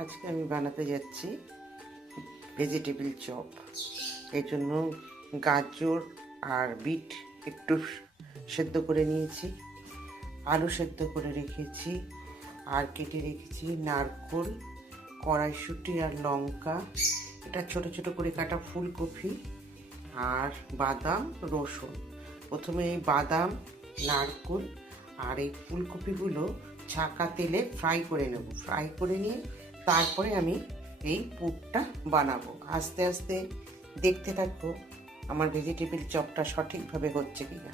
আজকে আমি বানাতে যাচ্ছি ভেজিটেবিল চপ। এর জন্য গাজর আর বিট একটু সেদ্ধ করে নিয়েছি, আলু সেদ্ধ করে রেখেছি, আর কেটে রেখেছি নারকোল, কড়াইশুঁটি আর লঙ্কা, এটা ছোট ছোট করে কাটা ফুলকপি আর বাদাম, রসুন। প্রথমে এই বাদাম, নারকোল আর এই ফুলকপিগুলো ছাঁকা তেলে ফ্রাই করে নেব। ফ্রাই করে নিয়ে তারপরে আমি এই পুরটা বানাবো। আস্তে আস্তে দেখতে থাকবো আমার ভেজিটেবিল চপটা সঠিকভাবে হচ্ছে কিনা।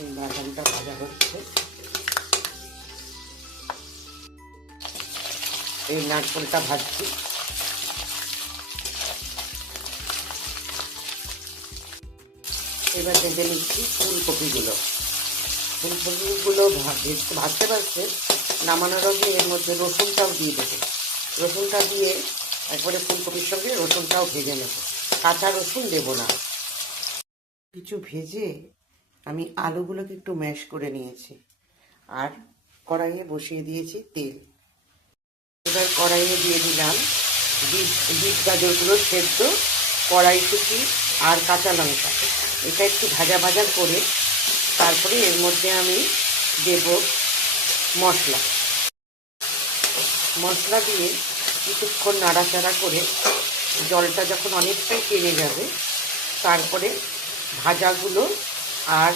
এই বাদামটা ভাজা হচ্ছে, এই নারকোলটা ভাজছি। এবার ভেজে নিচ্ছি ফুলকপিগুলো। ফুলকপিগুলো ভাজতে ভাজতে নামানোর আগে এর মধ্যে রসুনটাও দিয়ে দেবো। রসুনটা দিয়ে একবারে ফুলকপির সঙ্গে রসুনটাও ভেজে নেব, কাঁচা রসুন দেবো না। কিছু ভেজে আমি আলুগুলোকে একটু ম্যাশ করে নিয়েছি আর কড়াইয়ে বসিয়ে দিয়েছি তেল। এবার কড়াইয়ে দিয়ে দিলাম বিট গাজরগুলো সেদ্ধ, কড়াইশুঁটি আর কাঁচা লঙ্কা। এটা একটু ভাজা ভাজা করে তারপরে এর মধ্যে আমি দেব মশলা। মশলা দিয়ে কিছুক্ষণ নাড়াচাড়া করে জলটা যখন অনেকটাই টেনে যাবে তারপরে ভাজাগুলো আর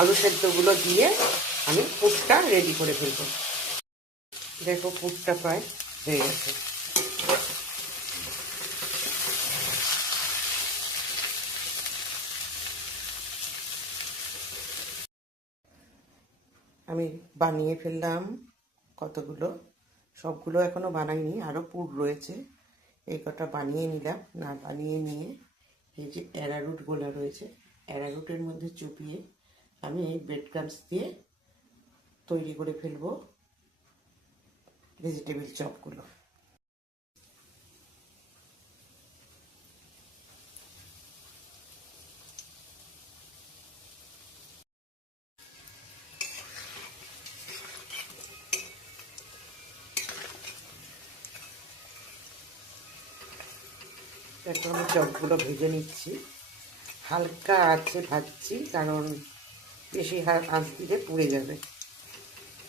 আলু সেদ্ধগুলো দিয়ে আমি পুরটা রেডি করে ফেলব। দেখো পুরটা প্রায় হয়ে গেছে। আমি বানিয়ে ফেললাম কতগুলো, সবগুলো এখনো বানাইনি, আরও পুর রয়েছে। এই কটা বানিয়ে নিলাম। না বানিয়ে নিয়ে এই যে অ্যারারুটগুলো রয়েছে, অ্যারারুটের মধ্যে চুপিয়ে আমি এই ব্রেড ক্রাম্বস দিয়ে তৈরি করে ফেলবো ভেজিটেবিল চপগুলো। এখন আমি চপগুলো ভেজে নিচ্ছি, হালকা আছে ভাজছি, কারণ বেশি আঁচ দিলে পুড়ে যাবে।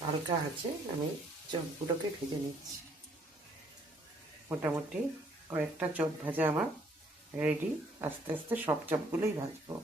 হালকা আছে আমি চপগুলোকে ভেজে নিচ্ছি। মোটামুটি কয়েকটা চপ ভাজা আমার রেডি। আস্তে আস্তে সব চপগুলোই ভাজবো।